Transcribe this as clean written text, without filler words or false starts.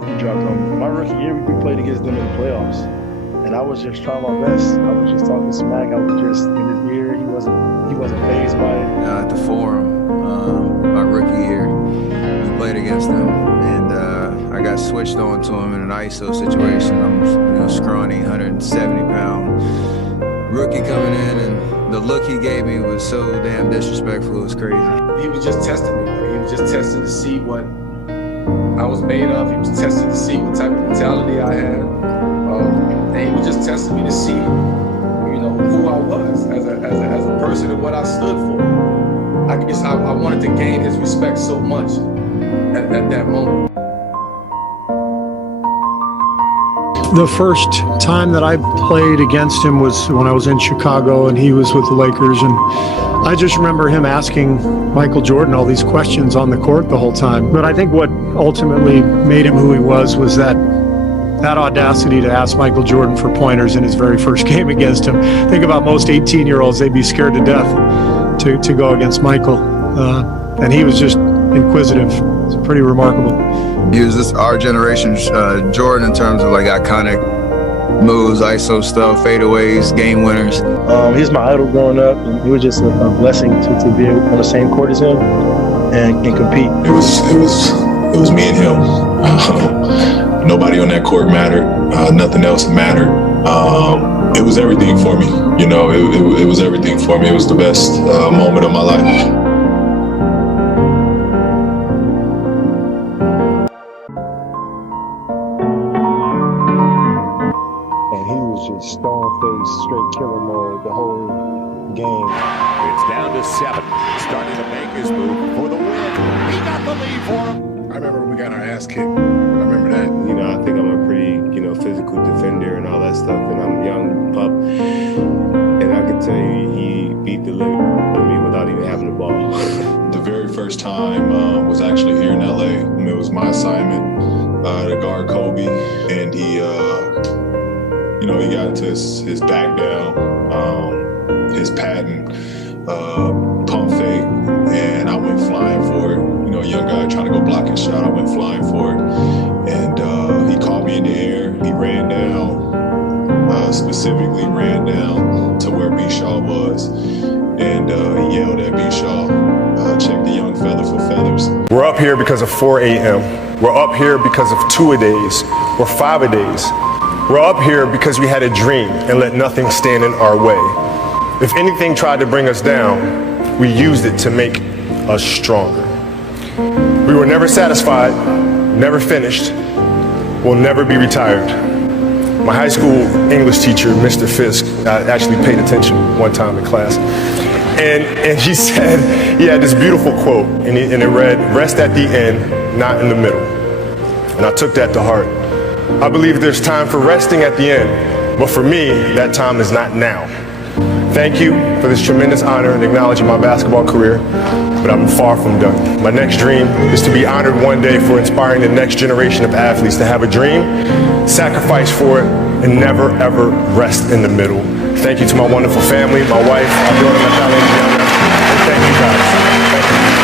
50 dropped on me. My rookie year, we played against them in the playoffs, and I was just trying my best. I was just talking smack. I was just in his ear. He wasn't fazed by it. At the Forum, my rookie year, we played against them, and I got switched on to him in an ISO situation. I'm scrawny, 170-pound rookie coming in, and the look he gave me was so damn disrespectful. It was crazy. He was just testing me. He was just testing to see what I was made of. He was testing to see what type of mentality I had. And he was just testing me to see, who I was as a person and what I stood for. I guess I wanted to gain his respect so much at that moment. The first time that I played against him was when I was in Chicago and he was with the Lakers, and I just remember him asking Michael Jordan all these questions on the court the whole time. But I think what ultimately made him who he was that audacity to ask Michael Jordan for pointers in his very first game against him. Think about most 18-year-olds, they'd be scared to death to go against Michael. And he was just inquisitive. It's pretty remarkable. He was just our generation's Jordan in terms of like iconic moves, ISO stuff, fadeaways, game winners. He's my idol growing up, and it was just a blessing to be on the same court as him and compete. It was me and him. Nobody on that court mattered. Nothing else mattered. It was everything for me. It was everything for me. It was the best moment of my life. Just stone-faced, straight killer mode the whole game. It's down to 7. Starting to make his move for the win. He got the lead for him. I remember we got our ass kicked. I remember that. I think I'm a pretty, physical defender and all that stuff, and I'm a young pup. And I can tell you, he beat the living out of me without even having the ball. The very first time was actually here in LA. It was my assignment to guard Kobe, and he got into his back down, his patent pump fake, and I went flying for it. A young guy trying to go block his shot, I went flying for it, and he caught me in the air. He ran down, specifically ran down to where B-Shaw was, and he yelled at B-Shaw, check the young fella for feathers. We're up here because of 4 a.m. We're up here because of 2-a-days or 5-a-days. We're up here because we had a dream and let nothing stand in our way. If anything tried to bring us down, we used it to make us stronger. We were never satisfied, never finished, will never be retired. My high school English teacher, Mr. Fisk, I actually paid attention one time in class, and he said, he had this beautiful quote, and it read, "Rest at the end, not in the middle." And I took that to heart. I believe there's time for resting at the end, but for me, that time is not now. Thank you for this tremendous honor in acknowledging my basketball career, but I'm far from done. My next dream is to be honored one day for inspiring the next generation of athletes to have a dream, sacrifice for it, and never ever rest in the middle. Thank you to my wonderful family, my wife, my daughter, Natalia, and thank you guys. Thank you.